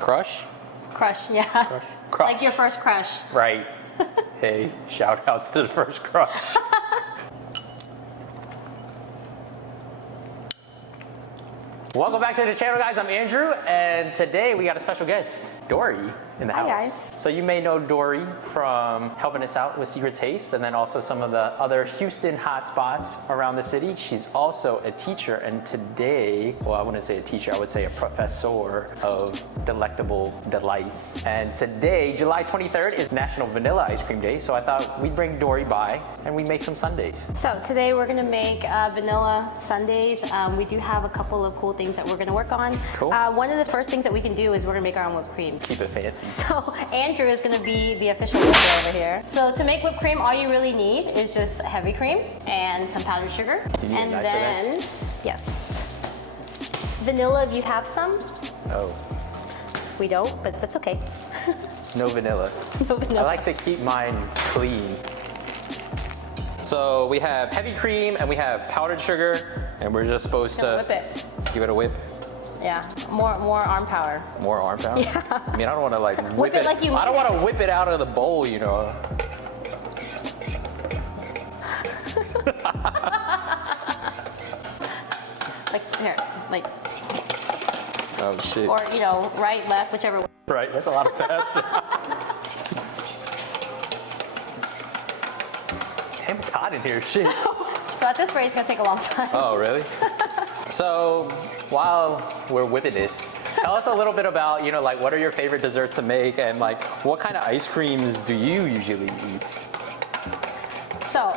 Crush? Crush, yeah. Crush. Like your first crush. Right. Hey, shout outs to the first crush. Welcome back to the channel, guys. I'm Andrew, and today we got a special guest, Dory, in the house. Hi, guys. So you may know Dory from helping us out with Secret Taste, and then also some of the other Houston hotspots around the city. She's also a teacher, and today, well, I wouldn't say a teacher, I would say a professor of delectable delights. And today, July 23rd, is National Vanilla Ice Cream Day, so I thought we'd bring Dory by and we'd make some sundaes. So today we're gonna make vanilla sundaes. We do have a couple of cool things that we're gonna work on. Cool. One of the first things that we can do is we're gonna make our own whipped cream. Keep it fancy. So Andrew is gonna be the official whipper over here. So to make whipped cream, all you really need is just heavy cream and some powdered sugar. Do you need and a knife then, yes. Vanilla, if you have some. Oh. We don't, but that's okay. No vanilla. No vanilla. I like to keep mine clean. So we have heavy cream and we have powdered sugar, and we're just supposed to whip it. give it a whip. Yeah, more arm power. More arm power? Yeah. I mean, I don't want to like Whip it like you I don't mean want it. to whip it out of the bowl, you know. Like here, like, Oh shit. or you know, right, left, whichever way. Right, that's a lot of faster. Damn, it's hot in here, shit. So at this rate, it's gonna take a long time. Oh, really? So while we're whipping this, tell us a little bit about, you know, like what are your favorite desserts to make, and like what kind of ice creams do you usually eat? So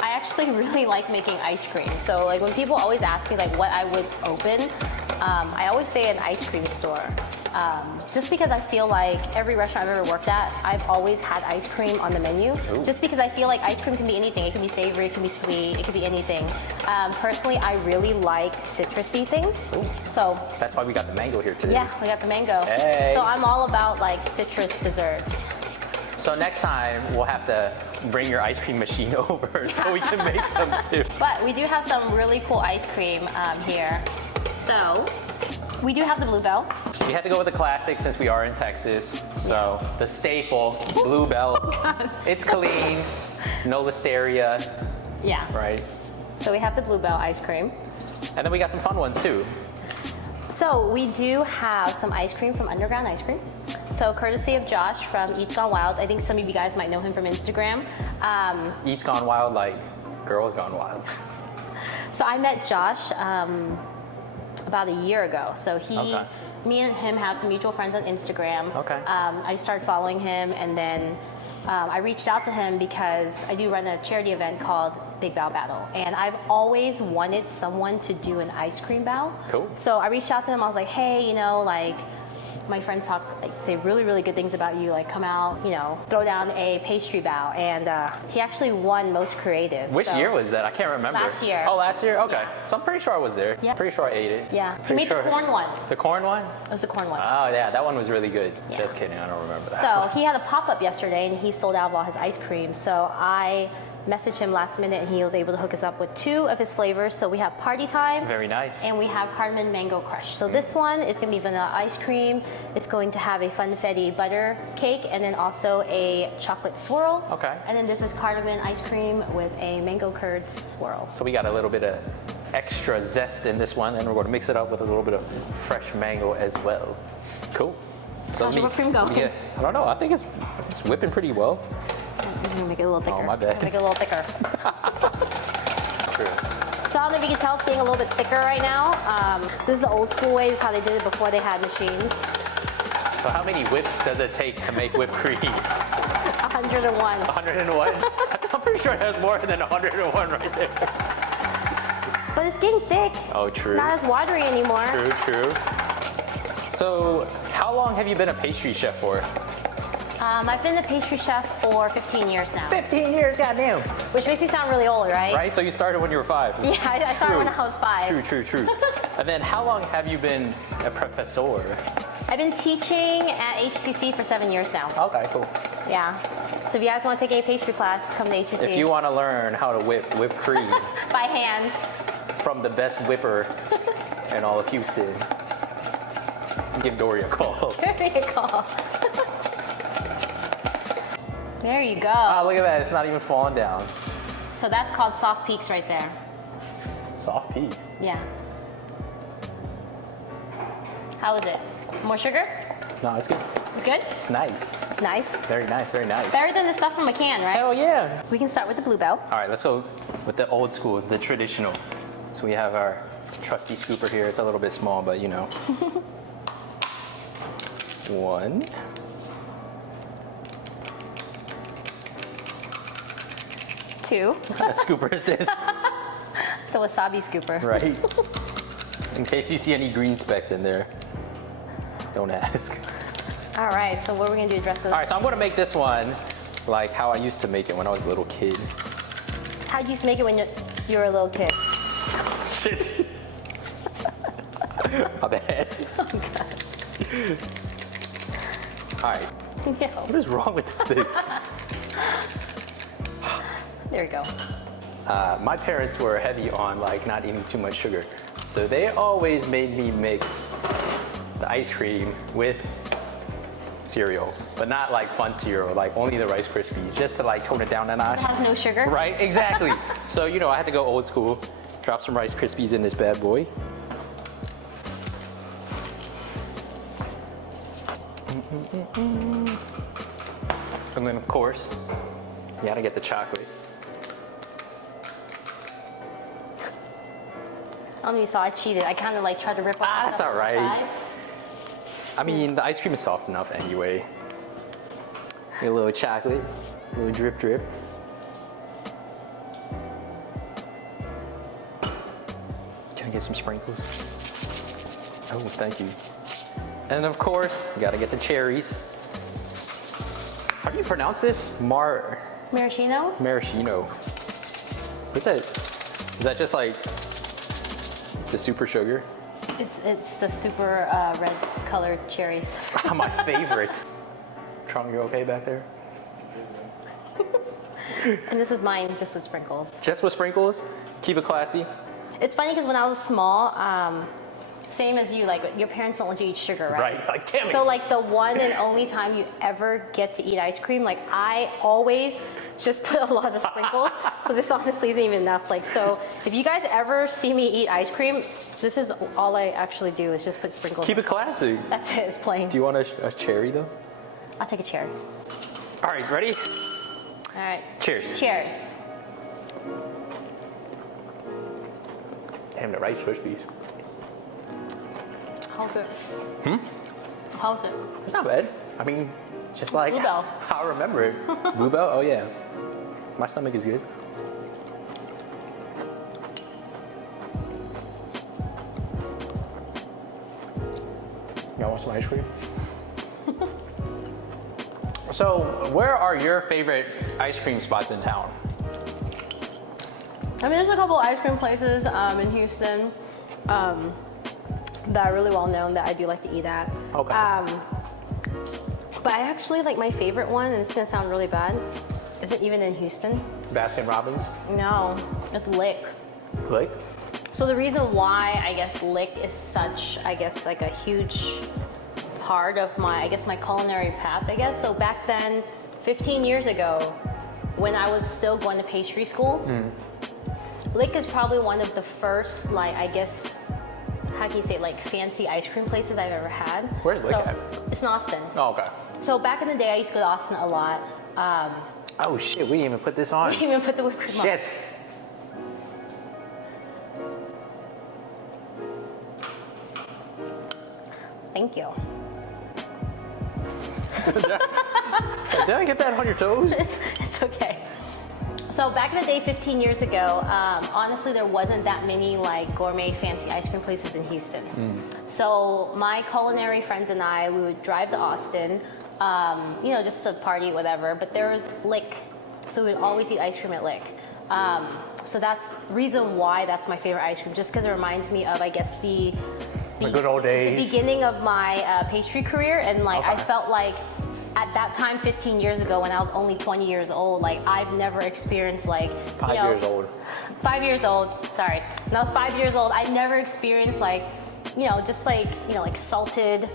I actually really like making ice cream. So like when people always ask me like what I would open, I always say an ice cream store. Just because I feel like every restaurant I've ever worked at, I've always had ice cream on the menu. Ooh. Just because I feel like ice cream can be anything. It can be savory, it can be sweet, it can be anything. Personally, I really like citrusy things. Ooh. So That's why we got the mango here today. yeah, we got the mango. Hey. So I'm all about like citrus desserts. So next time we'll have to bring your ice cream machine over so we can make some too. But we do have some really cool ice cream here. So we do have the Bluebell. We had to go with the classic since we are in Texas. So the staple, Bluebell. It's clean, no listeria, Yeah. right? So we have the Bluebell ice cream. And then we got some fun ones too. So we do have some ice cream from Underground Ice Cream. So courtesy of Josh from Eats Gone Wild. I think some of you guys might know him from Instagram. Eats Gone Wild, like Girls Gone Wild. So I met Josh about a year ago. So Okay. me and him have some mutual friends on Instagram. Okay. I started following him, and then I reached out to him because I do run a charity event called Big Bow Battle, and I've always wanted someone to do an ice cream bow. Cool. So I reached out to him. I was like, hey, you know, like my friends talk, like say really, really good things about you. Like come out, you know, throw down a pastry bow, and he actually won most creative. Which So- year was that? I can't remember. Last year. Oh, last year? Okay. Yeah. So I'm pretty sure I was there. Yeah. Pretty sure I ate it. Yeah, he Pretty made the sure- corn one. The corn one? It was the corn one. Oh, yeah, that one was really good. Yeah. Just kidding, I don't remember that. So he had a pop-up yesterday, and he sold out of all his ice cream. So I messaged him last minute, and he was able to hook us up with 2 of his flavors. So we have Party Time. Very nice. And we have Cardamon Mango Crush. So this one is going to be vanilla ice cream. It's going to have a funfetti butter cake, and then also a chocolate swirl. Okay. And then this is Cardamon ice cream with a mango curd swirl. So we got a little bit of extra zest in this one, and we're going to mix it up with a little bit of fresh mango as well. Cool. So How's your whipped cream going? I don't know. I think it's whipping pretty well. I'm gonna make it a little thicker. Oh, my bad. Make it a little thicker. True. So I don't know if you can tell it's getting a little bit thicker right now. This is the old school way, is how they did it before they had machines. So how many whips does it take to make whipped cream? 101. 101? I'm pretty sure it has more than 101 right there. But it's getting thick. Oh, true. It's not as watery anymore. True. So how long have you been a pastry chef for? I've been a pastry chef for 15 years now. 15 years, goddamn. Which makes me sound really old, right? Right, so you started when you were 5. Yeah, I started when I was 5. True. And then how long have you been a professor? I've been teaching at HCC for 7 years now. Okay, cool. Yeah. So if you guys want to take a pastry class, come to HCC. If you want to learn how to whip cream by hand. from the best whipper in all of Houston, give Dory a call. There you go. There you go. Ah, look at that. It's not even falling down. So that's called soft peaks right there. Soft peas. Yeah. How is it? More sugar? No, it's good. It's good? It's nice. It's nice. Very nice, very nice. Better than the stuff from a can, right? Hell yeah. We can start with the bluebell. All right, let's go with the old school, the traditional. So we have our trusty scooper here. It's a little bit small, but you know. 1. Two. What kind of scooper is this? The wasabi scooper. Right. In case you see any green specks in there, don't ask. All right, so what are we gonna do? Dress it All right, so I'm gonna make this one like how I used to make it when I was a little kid. How'd you used to make it when you were a little kid? Shit. My bad. Oh, God. All right, Yeah. what is wrong with this thing? There you go. My parents were heavy on like not eating too much sugar. So they always made me mix the ice cream with cereal, but not like fun cereal, like only the Rice Krispies, just to like tone it down a notch. It has no sugar. Right, exactly. So, you know, I had to go old school, drop some Rice Krispies in this bad boy. And then, of course, you gotta get the chocolate. I don't know if you saw, I cheated. I kind of like tried to rip off the That's stuff all on the right. side. I mean, the ice cream is soft enough anyway. Get a little chocolate, a little drip drip. Can I get some sprinkles? Oh, thank you. And of course, you gotta get the cherries. How do you pronounce this? Maraschino? Maraschino. What's that? Is that just like the super sugar? It's the super red colored cherries. My favorite. Trung, you okay back there? And this is mine just with sprinkles. Just with sprinkles? Keep it classy. It's funny because when I was small, same as you, like your parents don't let you eat sugar, right? Right, like damn it. So like the one and only time you ever get to eat ice cream, like I always just put a lot of sprinkles. So this honestly isn't even enough. Like, so if you guys ever see me eat ice cream, this is all I actually do is just put sprinkles. Keep it classy. That's it, it's plain. Do you want a cherry though? I'll take a chair. All right, ready? All right. Cheers. Cheers. Damn, the Rice Krispies. How's it? Hmm? How's it? It's not bad. I mean, just like Bluebell. how I remember it. Bluebell? Oh yeah. My stomach is good. Y'all want some ice cream? So, where are your favorite ice cream spots in town? I mean, there's a couple ice cream places in Houston that are really well known that I do like to eat at. Okay. But I actually like my favorite one, and it's gonna sound really bad. Is it even in Houston? Baskin Robbins? No, it's Lick. Like? So the reason why I guess Lick is such, I guess, like a huge part of my, I guess, my culinary path, I guess. So back then, 15 years ago, when I was still going to pastry school, Lick is probably one of the first, like, I guess, how can you say, like, fancy ice cream places I've ever had. Where's Lick at? It's in Austin. Oh, okay. So back in the day, I used to go to Austin a lot. Oh shit, we didn't even put this on. We didn't even put the whipped cream on. Shit. Thank you. So did I get that on your toes? It's okay. So back in the day, 15 years ago, honestly, there wasn't that many like gourmet fancy ice cream places in Houston. So my culinary friends and I, we would drive to Austin, you know, just to party, whatever. But there was Lick, so we would always eat ice cream at Lick. So that's reason why that's my favorite ice cream, just because it reminds me of, I guess, the good old days. The beginning of my pastry career, and like I felt like at that time, 15 years ago, when I was only 20 years old, like I've never experienced like 5 years old. 5 years old. Sorry, when I was 5 years old, I never experienced like just like salted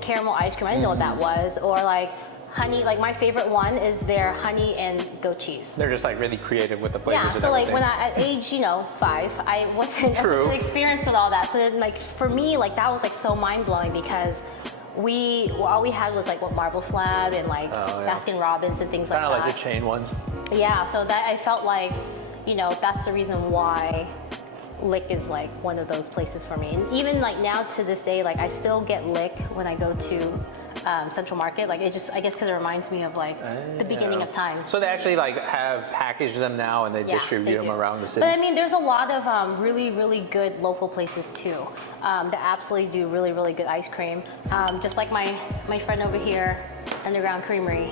caramel ice cream. I didn't know what that was, or like honey. Like my favorite one is their honey and goat cheese. They're just like really creative with the flavors. Yeah, and so like everything. when at age 5, I wasn't experienced with all that. So then like for me, like that was like so mind blowing because all we had was like Marble Slab and like Baskin Robbins and things like that. Kind of like the chain ones. Yeah, so that I felt like, that's the reason why Lick is like one of those places for me. And even like now to this day, like I still get Lick when I go to Central Market. Like I guess because it reminds me of like the beginning of time. So they actually like have packaged them now and they distribute them around the city. But I mean, there's a lot of really, really good local places too that absolutely do really, really good ice cream. Just like my friend over here, Underground Creamery.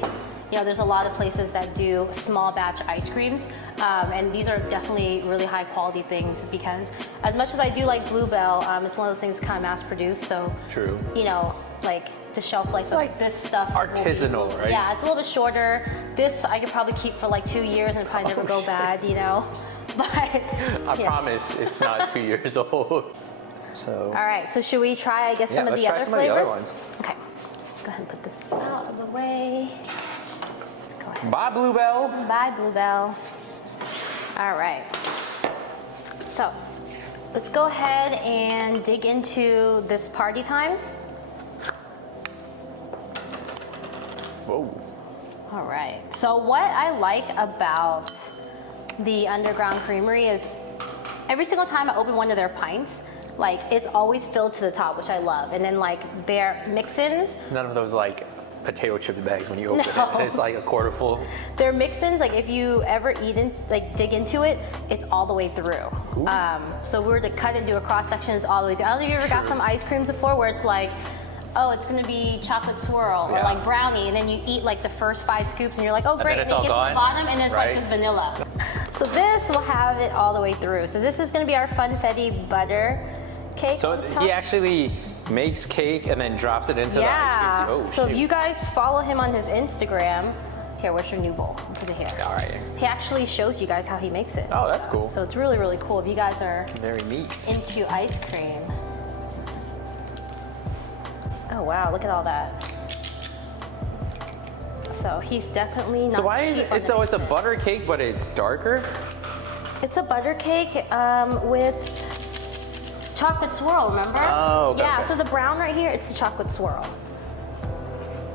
There's a lot of places that do small batch ice creams, and these are definitely really high quality things because as much as I do like Bluebell, it's one of those things kind of mass produced. So true. Like the shelf life of this stuff. Artisanal, right? Yeah, it's a little bit shorter. This I could probably keep for like 2 years and it'd probably never go bad, But I promise it's not 2 years old. So. All right, so should we try, I guess, some of the other some flavors? Of the other ones. Okay, go ahead and put this out of the way. Go ahead. Bye, Bluebell. Bye, Bluebell. All right. So let's go ahead and dig into this party time. Whoa. All right. So what I like about the Underground Creamery is every single time I open one of their pints, like it's always filled to the top, which I love. And then like their mix-ins. None of those like potato chip bags when you open it. It's like a quarter full. Their mix-ins, like if you ever dig into it, it's all the way through. So we were to cut and do a cross section, it's all the way through. I don't know if you ever got some ice creams before where it's like, oh, it's gonna be chocolate swirl or like brownie, and then you eat like the first 5 scoops and you're like, oh great, and then you get to the bottom and it's like just vanilla. So this will have it all the way through. So this is gonna be our Funfetti butter cake. So he actually makes cake and then drops it into the ice cream. So if you guys follow him on his Instagram, here, where's your new bowl? Put it here. All right. He actually shows you guys how he makes it. Oh, that's cool. So it's really, really cool. If you guys are very neat into ice cream. Oh wow, look at all that. So he's definitely not. So why is it? So it's a butter cake, but it's darker. It's a butter cake with chocolate swirl. Remember? Oh, okay. Yeah. So the brown right here, it's the chocolate swirl.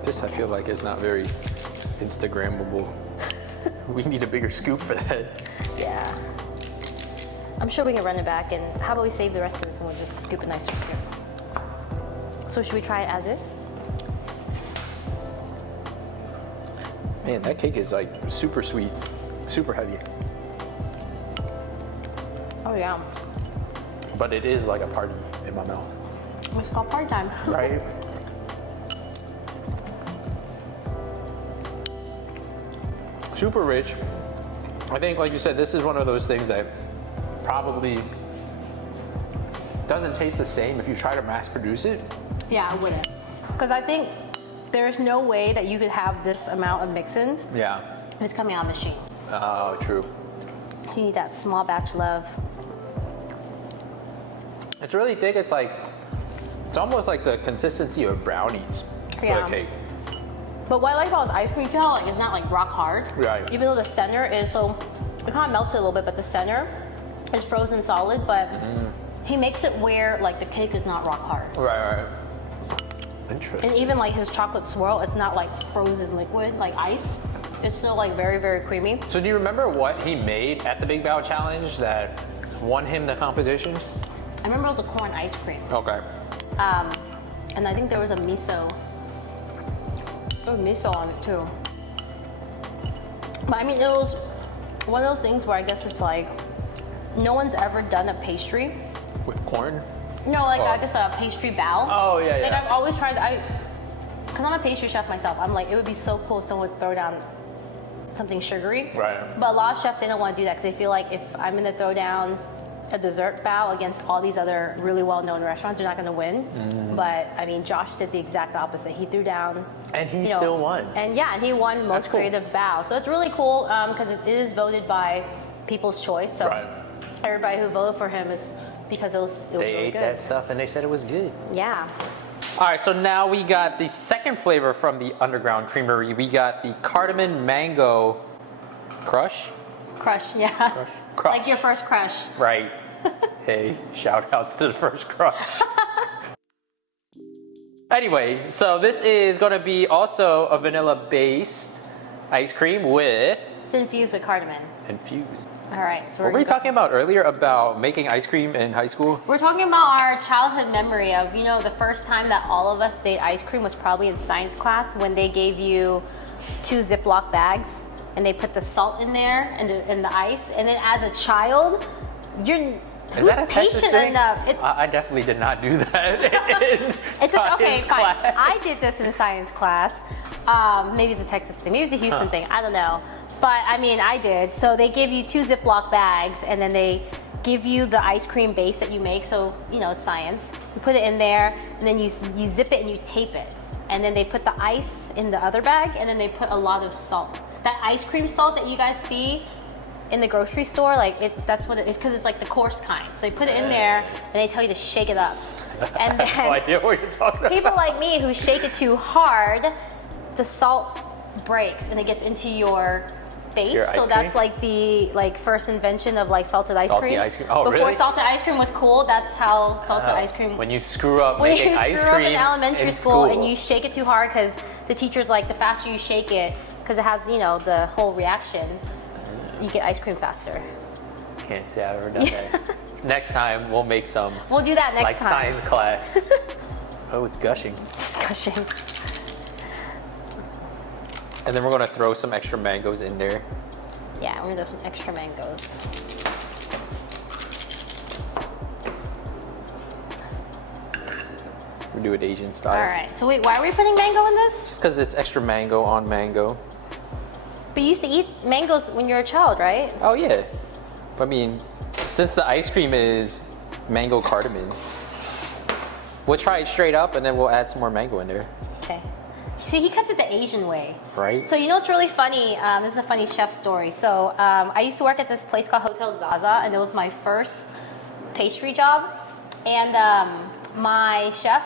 This I feel like is not very Instagrammable. We need a bigger scoop for that. Yeah. I'm sure we can run it back, and how about we save the rest of this and we'll just scoop a nicer scoop. So should we try it as is? Man, that cake is like super sweet, super heavy. Oh yeah. But it is like a party in my mouth. It's called party time. Right? Super rich. I think, like you said, this is one of those things that probably doesn't taste the same if you try to mass produce it. Yeah, I wouldn't. Because I think there's no way that you could have this amount of mix-ins Yeah. if it's coming out of the machine. Oh, true. You need that small batch love. It's really thick. It's almost like the consistency of brownies for a cake. But what I like about his ice cream, you feel how it's not like rock hard. Right. Even though the center is it kind of melted a little bit, but the center is frozen solid. But he makes it where like the cake is not rock hard. Right. Interesting. And even like his chocolate swirl, it's not like frozen liquid like ice. It's still like very, very creamy. So do you remember what he made at the Big Bow Challenge that won him the competition? I remember it was a corn ice cream. Okay. And I think there was a miso. There was miso on it too. But I mean, it was one of those things where I guess it's like, no one's ever done a pastry. With corn? No, like I guess a pastry bao. Oh, yeah. Like I've always tried, because I'm a pastry chef myself, I'm like, it would be so cool if someone would throw down something sugary. Right. But a lot of chefs, they don't want to do that because they feel like if I'm going to throw down a dessert bao against all these other really well-known restaurants, they're not going to win. But I mean, Josh did the exact opposite. He threw down. And he still won. And yeah, and he won most creative bao. So it's really cool because it is voted by people's choice. So everybody who voted for him is because it was They really ate good. that stuff and they said it was good. Yeah. All right, so now we got the second flavor from the Underground Creamery. We got the Cardamon Mango Crush. Crush, yeah. Crush. Like your first crush. Right. Hey, shout outs to the first crush. Anyway, so this is going to be also a vanilla-based ice cream with It's infused with cardamom. infused. All right. So What were we talking about earlier about making ice cream in high school? We're talking about our childhood memory of, the first time that all of us made ice cream was probably in science class when they gave you 2 Ziploc bags and they put the salt in there and the ice. And then as a child, Is that a Texas patient thing? enough. I definitely did not do that in Okay, science fine. class. I did this in science class. Maybe it's a Texas thing. Maybe it's a Houston thing. I don't know. But I mean, I did. So they give you 2 Ziploc bags and then they give you the ice cream base that you make. So, science. You put it in there and then you zip it and you tape it. And then they put the ice in the other bag and then they put a lot of salt. That ice cream salt that you guys see in the grocery store, that's what it is, because it's like the coarse kind. So they put it in there and they tell you to shake it up. And I have no idea what you're talking about. people like me who shake it too hard, the salt breaks and it gets into your base. Your ice So that's cream? like the first invention of salted ice Salty cream. ice cream. Oh, Before really? salted ice cream was cool, that's how salted ice cream. When you screw up When making you ice screw up cream in elementary in school and you shake it too hard, because the teacher's like, the faster you shake it, because it has the whole reaction, you get ice cream faster. Can't say I've ever done that. Next time we'll make some We'll do that next time. science class. Oh, it's gushing. Discussion. And then we're gonna throw some extra mangoes in there. Yeah, we're gonna throw some extra mangoes. We do it Asian style. All right. So wait, why are we putting mango in this? Just because it's extra mango on mango. But you used to eat mangoes when you were a child, right? Oh yeah. I mean, since the ice cream is mango cardamom, we'll try it straight up and then we'll add some more mango in there. Okay. See, he cuts it the Asian way. Right? So what's really funny? This is a funny chef story. So I used to work at this place called Hotel Zaza, and it was my first pastry job. And my chef,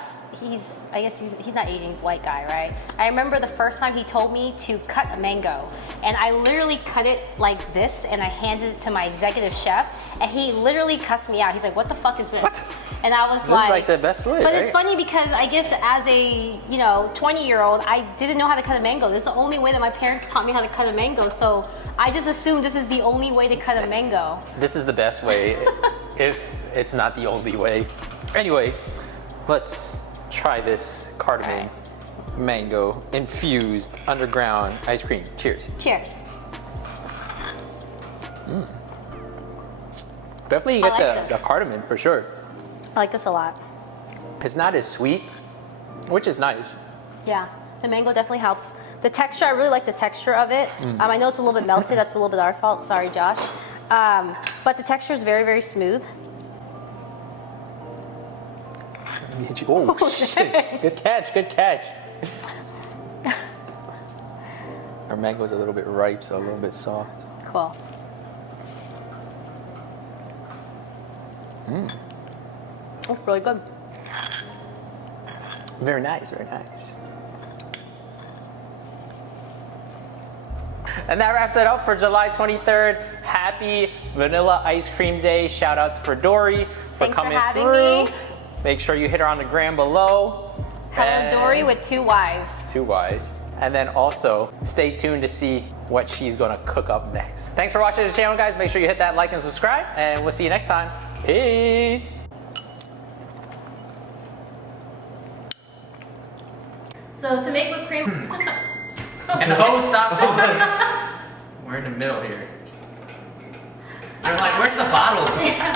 I guess he's not Asian, he's a white guy, right? I remember the first time he told me to cut a mango, and I literally cut it like this, and I handed it to my executive chef, and he literally cussed me out. He's like, "What the fuck is this?" What? And I was This like, is like the best way, But right? it's funny because I guess as a 20-year-old, I didn't know how to cut a mango. This is the only way that my parents taught me how to cut a mango, so I just assumed this is the only way to cut a mango. This is the best way if it's not the only way. Anyway, let's try this cardamom mango infused underground ice cream. Cheers. Cheers. Definitely you I get like the this. cardamom for sure. I like this a lot. It's not as sweet, which is nice. Yeah, the mango definitely helps. The texture, I really like the texture of it. I know it's a little bit melted. That's a little bit our fault. Sorry, Josh. But the texture is very, very smooth. Oh, shit. Good catch, good catch. Our mango's a little bit ripe, so a little bit soft. Cool. Oh, really good. Very nice, very nice. And that wraps it up for July 23rd. Happy Vanilla Ice Cream Day. Shout outs for Dory for Thanks for coming having through. me. Make sure you hit her on the gram below. Hello, And- Dory with 2 Ys. 2 Ys. And then also stay tuned to see what she's gonna cook up next. Thanks for watching the channel, guys. Make sure you hit that like and subscribe, and we'll see you next time. Peace. So to make whipped cream. And the host, stop. We're in the middle here. They're like, where's the bottle? Yeah.